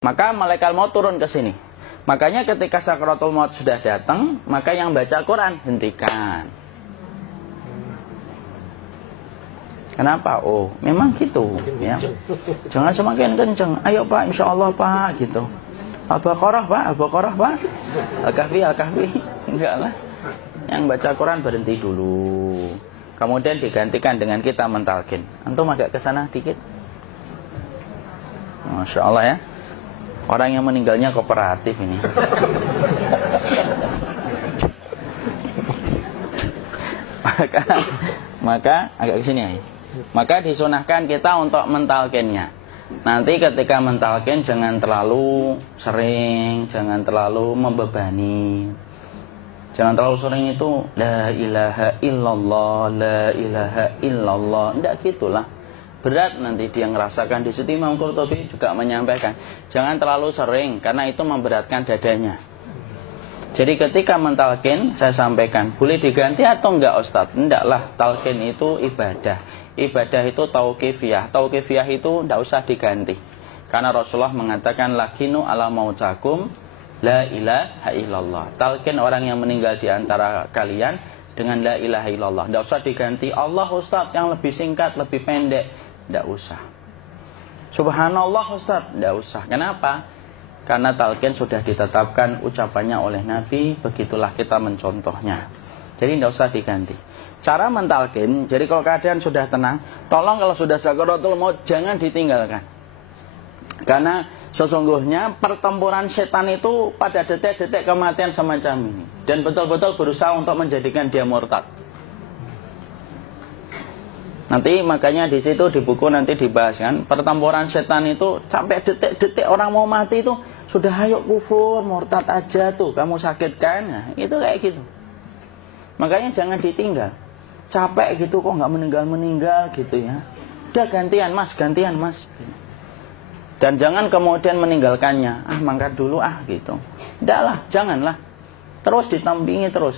Maka malaikat maut turun ke sini. Makanya ketika sakaratul maut sudah datang, maka yang baca Quran hentikan. Kenapa? Oh, memang gitu ya. Jangan semakin kenceng. Ayo Pak, insya Allah Pak, gitu. Al-Baqarah Pak, Al-Baqarah Pak. Al-Kahfi, Al-Kahfi. Enggak lah. Yang baca Quran berhenti dulu. Kemudian digantikan dengan kita mentalkin. Antum agak ke sana dikit. Masya Allah ya. Orang yang meninggalnya kooperatif ini. maka agak ke sini ya. Maka disunahkan kita untuk mentalkinnya. Nanti ketika mentalkin jangan terlalu sering, jangan terlalu membebani. Jangan terlalu sering itu la ilaha illallah, la ilaha illallah. Tidak gitulah. Berat nanti dia ngerasakan. Di situ Imam Qurtubi juga menyampaikan, jangan terlalu sering karena itu memberatkan dadanya. Jadi ketika mentalkin, saya sampaikan, boleh diganti atau enggak Ustadz? Enggaklah, talkin itu ibadah. Ibadah itu tauqifiyah. Tauqifiyah itu enggak usah diganti. Karena Rasulullah mengatakan, lakinu ala mautakum la ilaha illallah. Talkin orang yang meninggal di antara kalian dengan la ilaha illallah. Enggak usah diganti Allah Ustadz yang lebih singkat, lebih pendek. Enggak usah. Subhanallah Ustadz, enggak usah. Kenapa? Karena talqin sudah ditetapkan ucapannya oleh Nabi, begitulah kita mencontohnya. Jadi tidak usah diganti. Cara mentalqin, jadi kalau keadaan sudah tenang, tolong kalau sudah sakaratul maut jangan ditinggalkan. Karena sesungguhnya pertempuran setan itu pada detik-detik kematian semacam ini. Dan betul-betul berusaha untuk menjadikan dia murtad. Nanti makanya di situ di buku nanti dibahas kan, pertempuran setan itu sampai detik-detik orang mau mati itu sudah ayo kufur, murtad aja tuh, kamu sakit kan? Nah, itu kayak gitu. Makanya jangan ditinggal. Capek gitu kok nggak meninggal gitu ya. Udah gantian mas. Dan jangan kemudian meninggalkannya. Mangkat dulu gitu. Tidaklah, janganlah. Terus ditampingi terus.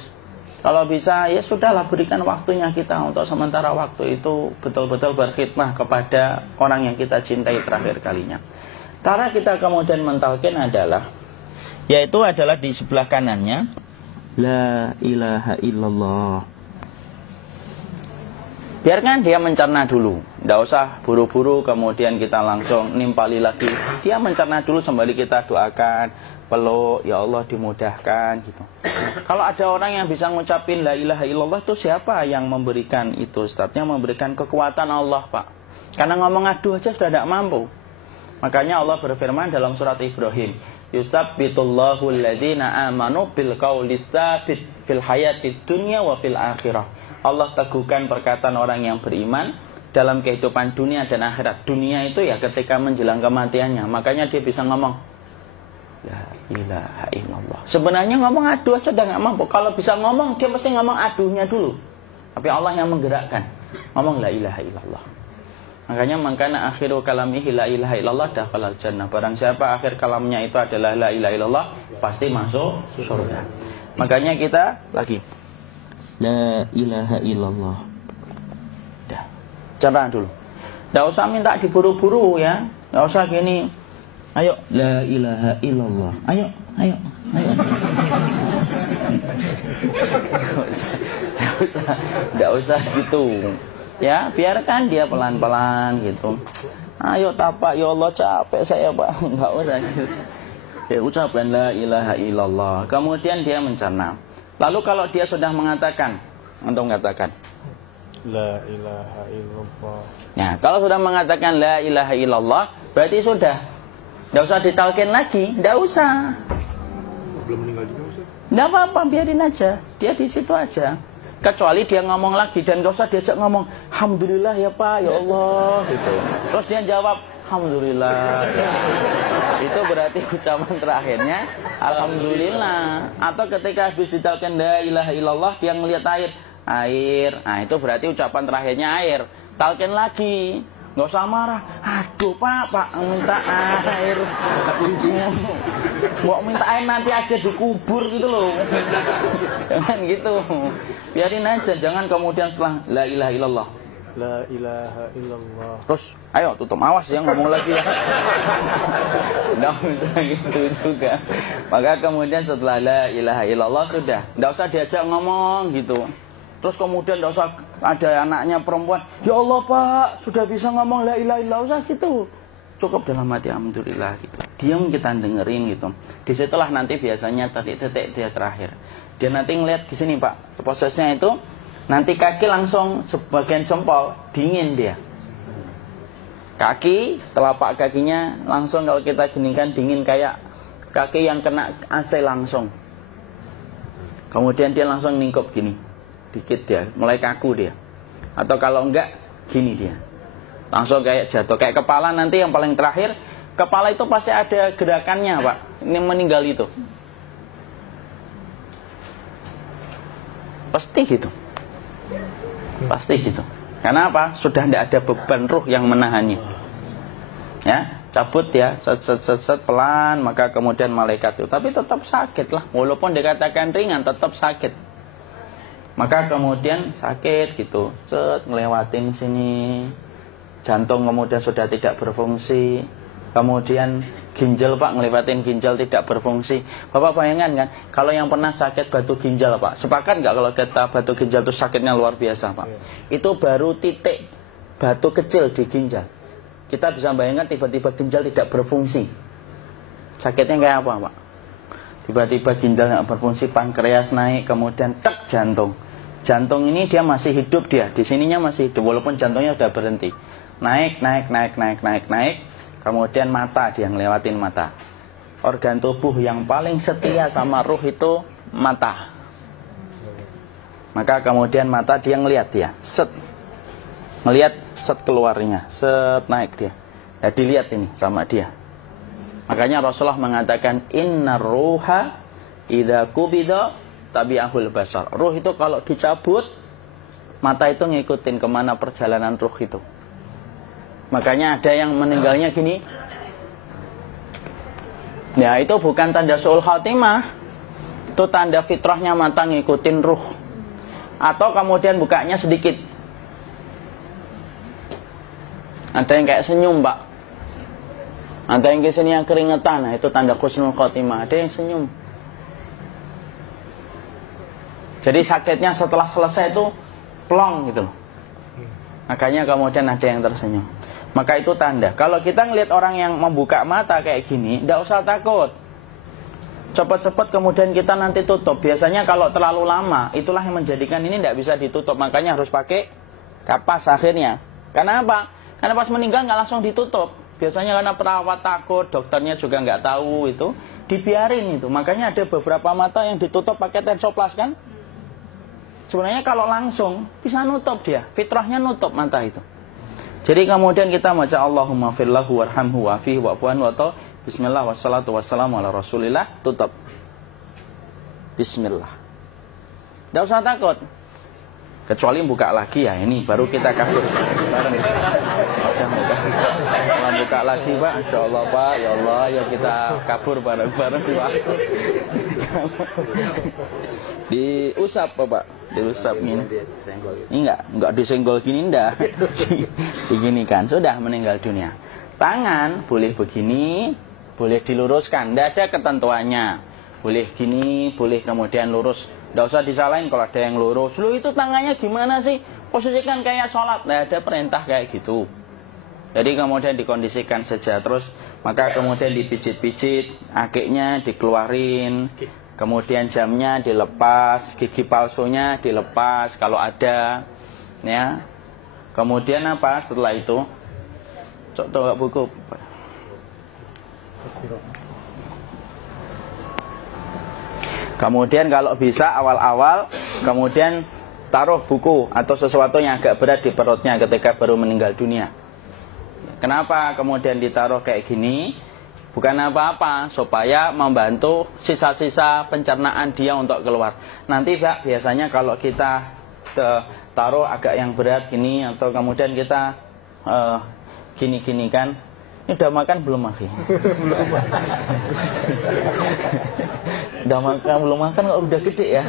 Kalau bisa ya sudahlah, berikan waktunya kita untuk sementara waktu itu betul-betul berkhidmah kepada orang yang kita cintai terakhir kalinya. Cara kita kemudian mentalkin adalah, yaitu adalah di sebelah kanannya la ilaha illallah. Biarkan dia mencerna dulu, tidak usah buru-buru kemudian kita langsung nimpali lagi. Dia mencerna dulu sembari kita doakan, peluk, ya Allah dimudahkan gitu. Kalau ada orang yang bisa ngucapin la ilaha illallah itu siapa yang memberikan itu Ustaz? Yang memberikan kekuatan Allah Pak. Karena ngomong aduh aja sudah tidak mampu. Makanya Allah berfirman dalam surat Ibrahim, yusabbitullahu alladhina amanu bil qawli tsabit fil hayatid dunya wa fil akhirah. Allah teguhkan perkataan orang yang beriman dalam kehidupan dunia dan akhirat. Dunia itu ya ketika menjelang kematiannya. Makanya dia bisa ngomong la ilaha illallah. Sebenarnya ngomong aduh aja udah gak mampu. Kalau bisa ngomong, dia mesti ngomong aduhnya dulu. Tapi Allah yang menggerakkan. Ngomong la ilaha illallah. Makanya mangkana akhiru kalamihi la ilaha illallah dakhalal jannah. Barang siapa akhir kalamnya itu adalah la ilaha illallah, pasti masuk surga. Makanya kita lagi la ilaha illallah. Dah. Cara dulu. Enggak usah minta diburu-buru ya. Enggak usah gini. Ayo la ilaha illallah. Ayo. Enggak usah gitu. Ya, biarkan dia pelan-pelan gitu. Ayo tapak, ya Allah capek saya Pak. Enggak usah gitu. Ya, ucapkan la ilaha illallah. Kemudian dia mencerna. Lalu kalau dia sudah mengatakan, untuk mengatakan la ilaha illallah. Nah, kalau sudah mengatakan la ilaha illallah, berarti sudah. Tidak usah ditalkin lagi, tidak usah. Belum meninggal juga Ustaz? Tidak apa-apa, biarin aja. Dia di situ aja. Kecuali dia ngomong lagi dan gak usah diajak ngomong alhamdulillah ya Pak, ya Allah gitu. Terus dia jawab alhamdulillah. Itu berarti ucapan terakhirnya alhamdulillah. Atau ketika habis ditalkin la ilaha illallah, dia ngelihat air. Nah, itu berarti ucapan terakhirnya air. Talkin lagi. Nggak usah marah. Aduh Pak minta air. Kuncinya mau minta air nanti aja dikubur gitu loh. Jangan gitu. Biarin aja. Jangan kemudian setelah la ilaha illallah La ilaha illallah. Terus, ayo tutup, awas ya ngomong lagi ya. Nggak usah gitu juga. Maka kemudian setelah la ilaha illallah sudah, nggak usah diajak ngomong gitu. Terus kemudian nggak usah ada anaknya perempuan, ya Allah Pak, sudah bisa ngomong la ilaha illallah, usah gitu. Cukup dalam hati alhamdulillah gitu. Diam kita dengerin gitu. Disitulah nanti biasanya tadi detik dia terakhir. Dia nanti ngeliat di sini Pak, prosesnya itu. Nanti kaki langsung sebagian jempol dingin dia. Kaki, telapak kakinya langsung kalau kita geningkan dingin kayak kaki yang kena AC langsung. Kemudian dia langsung ningkup gini, dikit dia, mulai kaku dia. Atau kalau enggak, gini dia. Langsung kayak jatuh, kayak kepala nanti yang paling terakhir. Kepala itu pasti ada gerakannya Pak, ini meninggal itu. Pasti gitu. Pasti gitu. Karena apa? Sudah tidak ada beban ruh yang menahannya. Ya, cabut ya, set pelan, maka kemudian malaikat itu. Tapi tetap sakit lah. Walaupun dikatakan ringan, tetap sakit. Maka kemudian sakit gitu. Set ngelewatin sini. Jantung kemudian sudah tidak berfungsi. Kemudian ginjal Pak, ngelewatin ginjal tidak berfungsi. Bapak bayangkan kan, kalau yang pernah sakit batu ginjal Pak, sepakat nggak kalau kita batu ginjal itu sakitnya luar biasa Pak? Itu baru titik batu kecil di ginjal. Kita bisa bayangkan tiba-tiba ginjal tidak berfungsi. Sakitnya kayak apa Pak? Tiba-tiba ginjal nggak berfungsi, pankreas naik, kemudian tek jantung. Jantung ini dia masih hidup dia, di sininya masih hidup walaupun jantungnya sudah berhenti. Naik. Kemudian mata, dia ngelewatin mata. Organ tubuh yang paling setia sama ruh itu mata. Maka kemudian mata dia ngelihat dia, set. Ngelihat set keluarnya, set naik dia. Ya dilihat ini sama dia. Makanya Rasulullah mengatakan innar ruha idza qubida tabi'ahul basar. Ruh itu kalau dicabut, mata itu ngikutin kemana perjalanan ruh itu. Makanya ada yang meninggalnya gini. Ya itu bukan tanda su'ul khatimah. Itu tanda fitrahnya mata ngikutin ruh. Atau kemudian bukanya sedikit. Ada yang kayak senyum Pak. Ada yang kesini yang keringetan. Nah, itu tanda husnul khatimah. Ada yang senyum. Jadi sakitnya setelah selesai itu plong gitu loh. Makanya kemudian ada yang tersenyum. Maka itu tanda. Kalau kita ngelihat orang yang membuka mata kayak gini, tidak usah takut. Cepat-cepat kemudian kita nanti tutup. Biasanya kalau terlalu lama, itulah yang menjadikan ini tidak bisa ditutup. Makanya harus pakai kapas akhirnya. Karena apa? Karena pas meninggal nggak langsung ditutup. Biasanya karena perawat takut, dokternya juga nggak tahu itu, dibiarin itu. Makanya ada beberapa mata yang ditutup pakai tensoplas kan? Sebenarnya kalau langsung bisa nutup dia, fitrahnya nutup mata itu. Jadi kemudian kita baca Allahumma firlahu warhamhu wa'afihi wa'fuanhu atau bismillah wassalatu wassalamu ala rasulillah, tutup. Bismillah. Tidak usah takut. Kecuali buka lagi ya, ini baru kita kabur bareng. Buka lagi Pak, Insya Allah Pak, ya Allah, ya kita kabur bareng-bareng Pak. Diusap Pak, diusap gini. Enggak disenggol gini, enggak. Begini kan, sudah meninggal dunia. Tangan boleh begini, boleh diluruskan, enggak ada ketentuannya. Boleh gini, boleh kemudian lurus. Enggak usah disalahin kalau ada yang lurus. Lu itu tangannya gimana sih? Posisikan kayak sholat. Enggak ada perintah kayak gitu. Jadi kemudian dikondisikan saja. Terus maka kemudian dipijit-pijit, akiknya dikeluarin. Kemudian jamnya dilepas, gigi palsunya dilepas kalau ada, ya. Kemudian apa setelah itu? Coba buku. Kemudian kalau bisa awal-awal, kemudian taruh buku atau sesuatu yang agak berat di perutnya ketika baru meninggal dunia. Kenapa kemudian ditaruh kayak gini? Bukan apa-apa, supaya membantu sisa-sisa pencernaan dia untuk keluar. Nanti Pak, biasanya kalau kita taruh agak yang berat gini, atau kemudian kita gini-gini kan, ini udah makan belum Aki? Udah makan belum makan kok udah gede ya?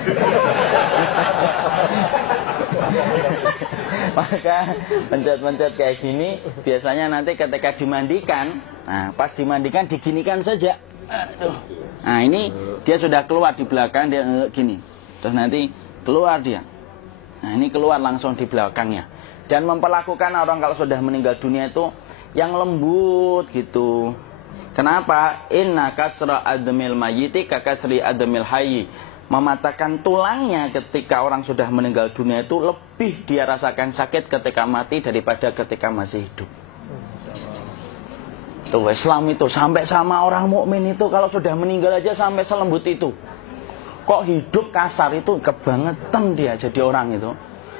Maka pencet-pencet kayak gini biasanya nanti ketika dimandikan, nah pas dimandikan diginikan saja. Aduh. Nah ini dia sudah keluar di belakang, dia gini. Terus nanti keluar dia. Nah ini keluar langsung di belakangnya. Dan memperlakukan orang kalau sudah meninggal dunia itu yang lembut gitu. Kenapa? Inna kasra admil mayyiti kakasri admil hayyi. Mematakan tulangnya ketika orang sudah meninggal dunia itu lebih dia rasakan sakit ketika mati daripada ketika masih hidup. Tuh Islam itu sampai sama orang mukmin itu kalau sudah meninggal aja sampai selembut itu. Kok hidup kasar itu kebangetan dia jadi orang itu.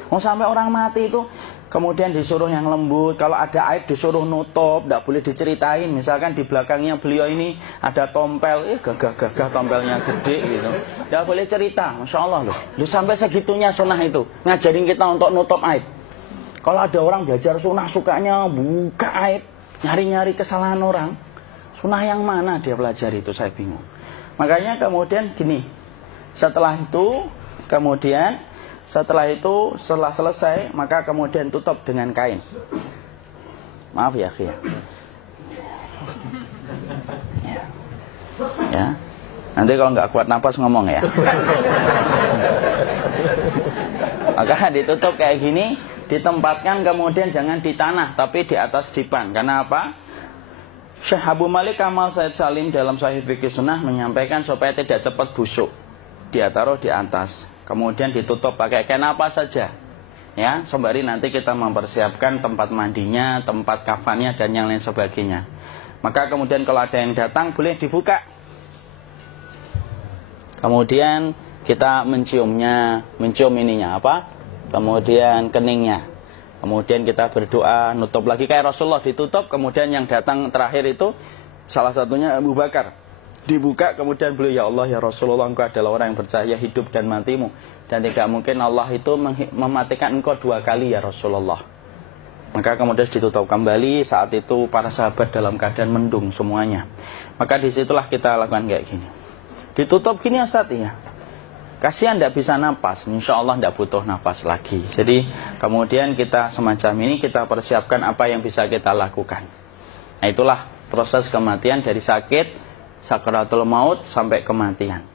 Mau sampai orang mati itu kemudian disuruh yang lembut, kalau ada aib disuruh nutup, tidak boleh diceritain. Misalkan di belakangnya beliau ini ada tompel, gagah-gagah tompelnya gede gitu. Tidak boleh cerita, Masya Allah loh. Sampai segitunya sunnah itu, ngajarin kita untuk nutup aib. Kalau ada orang belajar sunnah sukanya buka aib, nyari-nyari kesalahan orang. Sunnah yang mana dia pelajari itu saya bingung. Makanya kemudian gini, setelah selesai maka kemudian tutup dengan kain. Maaf ya, ya. Ya. Nanti kalau nggak kuat napas ngomong ya. Maka ditutup kayak gini, ditempatkan kemudian jangan di tanah tapi di atas dipan. Karena apa? Syekh Abu Malik Kamal Said Salim dalam Sahih Fikih Sunnah menyampaikan supaya tidak cepat busuk. Dia taruh di atas. Kemudian ditutup pakai kain apa saja. Ya, sembari nanti kita mempersiapkan tempat mandinya, tempat kafannya dan yang lain sebagainya. Maka kemudian kalau ada yang datang boleh dibuka. Kemudian kita menciumnya, mencium ininya apa? Kemudian keningnya. Kemudian kita berdoa, nutup lagi kayak Rasulullah ditutup, kemudian yang datang terakhir itu salah satunya Abu Bakar. Dibuka kemudian beliau, ya Allah ya Rasulullah, engkau adalah orang yang percaya hidup dan matimu, dan tidak mungkin Allah itu mematikan engkau 2 kali ya Rasulullah. Maka kemudian ditutup kembali. Saat itu para sahabat dalam keadaan mendung semuanya. Maka disitulah kita lakukan kayak gini. Ditutup gini Ustaz ya. Kasihan tidak bisa nafas, insya Allah tidak butuh nafas lagi. Jadi kemudian kita semacam ini kita persiapkan apa yang bisa kita lakukan. Nah itulah proses kematian dari sakit, sakaratul maut sampai kematian.